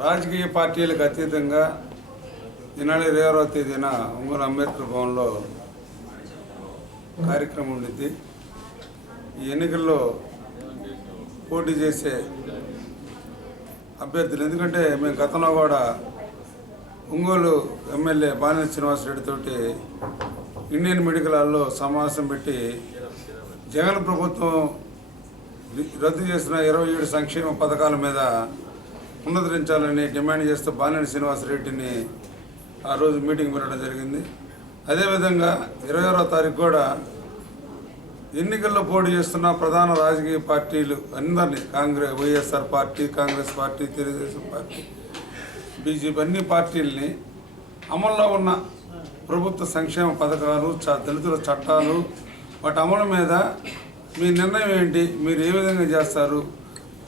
రాజకీయ పార్టీలకు అతీతంగా ఈనాడు ఇరవై తేదీన ఒంగోలు అంబేద్కర్ భవన్లో కార్యక్రమం ఉండిద్ది. ఈ ఎన్నికల్లో పోటీ చేసే అభ్యర్థులు ఎందుకంటే మేము గతంలో కూడా ఒంగోలు ఎమ్మెల్యే బాలిన శ్రీనివాసరెడ్డితోటి ఇండియన్ మెడికల్ హాల్లో సమావేశం పెట్టి జగన్ ప్రభుత్వం రద్దు చేసిన ఇరవై ఏడు సంక్షేమ పథకాల మీద పునరుద్ధరించాలని డిమాండ్ చేస్తూ బాలినేని శ్రీనివాసరెడ్డిని ఆ రోజు మీటింగ్ పెట్టడం జరిగింది. అదేవిధంగా ఇరవై ఆరో తారీఖు కూడా ఎన్నికల్లో పోటీ చేస్తున్న ప్రధాన రాజకీయ పార్టీలు అందరినీ Congress YSR party Congress party Telugu Desam party BJP అన్ని పార్టీలని అమల్లో ఉన్న ప్రభుత్వ సంక్షేమ పథకాలు చ- దళితుల చట్టాలు వాటి అమలు మీద మీ నిర్ణయం ఏంటి? మీరు ఏ విధంగా చేస్తారు?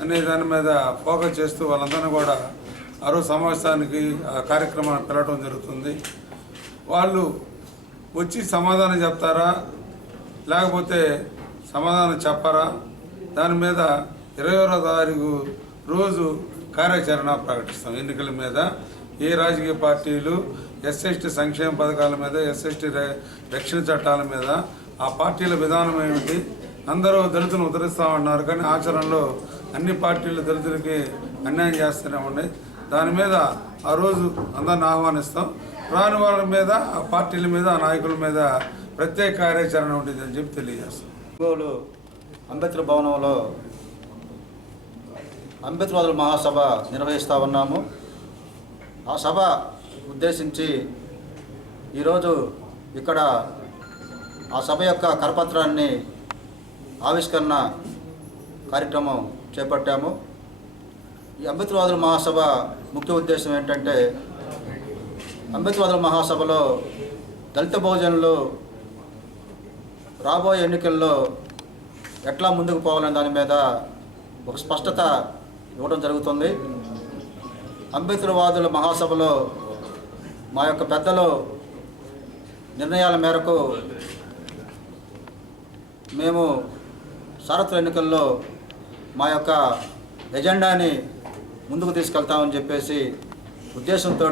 అనే దాని మీద ఫోకస్ చేస్తూ వాళ్ళందరినీ కూడా ఆ రోజు సమావేశానికి ఆ కార్యక్రమాన్ని పిలవడం జరుగుతుంది. వాళ్ళు వచ్చి సమాధానం చెప్తారా? లేకపోతే సమాధానం చెప్పరా? దాని మీద ఇరవై తారీఖు రోజు కార్యాచరణ ప్రకటిస్తాం. ఎన్నికల మీద ఏ రాజకీయ పార్టీలు ఎస్ఎస్టీ సంక్షేమ పథకాల మీద ఎస్ఎస్టీ రక్షణ చట్టాల మీద ఆ పార్టీల విధానం ఏమిటి? అందరూ దళితులను ఉద్ధరిస్తామన్నారు కానీ ఆచరణలో అన్ని పార్టీలు దళితులకి అన్యాయం చేస్తూనే ఉన్నాయి. దాని మీద ఆ రోజు అందరిని ఆహ్వానిస్తాం. రాని వాళ్ళ మీద ఆ పార్టీల మీద ఆ నాయకుల మీద ప్రత్యేక కార్యాచరణ ఉంటుంది అని చెప్పి తెలియజేస్తాం. ఒంగోలు అంబేద్కర్ భవనంలో అంబేద్కర్వాదుల మహాసభ నిర్వహిస్తూ ఉన్నాము. ఆ సభ ఉద్దేశించి ఈరోజు ఇక్కడ ఆ సభ యొక్క కరపత్రాన్ని ఆవిష్కరణ కార్యక్రమం చేపట్టాము. ఈ అంబేద్కర్వాదుల మహాసభ ముఖ్య ఉద్దేశం ఏంటంటే అంబేద్కర్వాదుల మహాసభలో దళిత బహుజనులు రాబోయే ఎన్నికల్లో ఎట్లా ముందుకు పోవాలనే దాని మీద ఒక స్పష్టత ఇవ్వడం జరుగుతుంది. అంబేద్కర్వాదుల మహాసభలో మా యొక్క పెద్దలు నిర్ణయాల మేరకు మేము సారథ్య ఎన్నికల్లో మా యొక్క ఎజెండాని ముందుకు తీసుకెళ్తామని చెప్పేసి ఉద్దేశంతో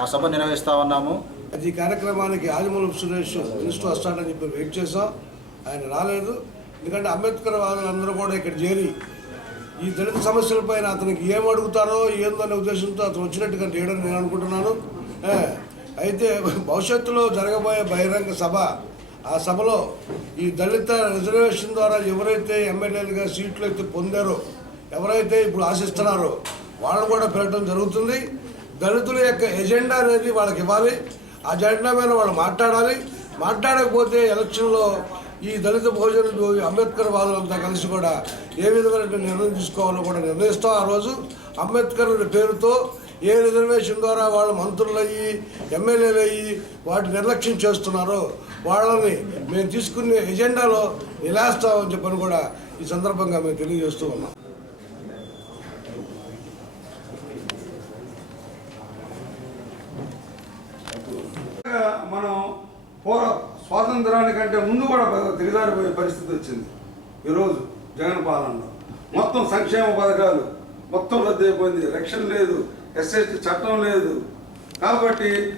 ఆ సభ నిర్వహిస్తా ఉన్నాము. అది ఈ కార్యక్రమానికి ఆదిమూలం సురేష్ మినిస్టర్ వస్తాడని చెప్పి వెయిట్ చేసాం ఆయన రాలేదు. ఎందుకంటే అంబేద్కర్ వాదులందరూ కూడా ఇక్కడ చేరి ఈ దళిత సమస్యలపైన అతనికి ఏం అడుగుతారో ఏందనే ఉద్దేశంతో అతను వచ్చినట్టుగా చేయడం నేను అనుకుంటున్నాను. అయితే భవిష్యత్తులో జరగబోయే బహిరంగ సభ ఆ సభలో ఈ దళిత రిజర్వేషన్ ద్వారా ఎవరైతే ఎమ్మెల్యేలుగా సీట్లు అయితే పొందారో ఎవరైతే ఇప్పుడు ఆశిస్తున్నారో వాళ్ళు కూడా పెరగడం జరుగుతుంది. దళితుల యొక్క ఎజెండా అనేది వాళ్ళకి ఇవ్వాలి. ఆ జెండా మీద వాళ్ళు మాట్లాడాలి. మాట్లాడకపోతే ఎలక్షన్లో ఈ దళిత భోజన అంబేద్కర్ వాదులంతా కలిసి కూడా ఏ విధమైన నిర్ణయం తీసుకోవాలో కూడా నిర్ణయిస్తాం ఆ రోజు. అంబేద్కర్ పేరుతో ఏ రిజర్వేషన్ ద్వారా వాళ్ళు మంత్రులయ్యి ఎమ్మెల్యేలయ్యి ఎమ్మెల్యేలు అయ్యి వాటి నిర్లక్ష్యం చేస్తున్నారో వాళ్ళని మేము తీసుకునే ఎజెండాలో నిలాస్తామని చెప్పని కూడా ఈ సందర్భంగా మేము తెలియజేస్తూ ఉన్నాం. మనం పూర్వ స్వాతంత్రానికంటే ముందు కూడా దిగజారిపోయే పరిస్థితి వచ్చింది. ఈరోజు జగన్ పాలనలో. మొత్తం సంక్షేమ పథకాలు మొత్తం రద్దు అయిపోయింది రక్షణ లేదు ఎస్ఎస్టీ చట్టం లేదు. కాబట్టి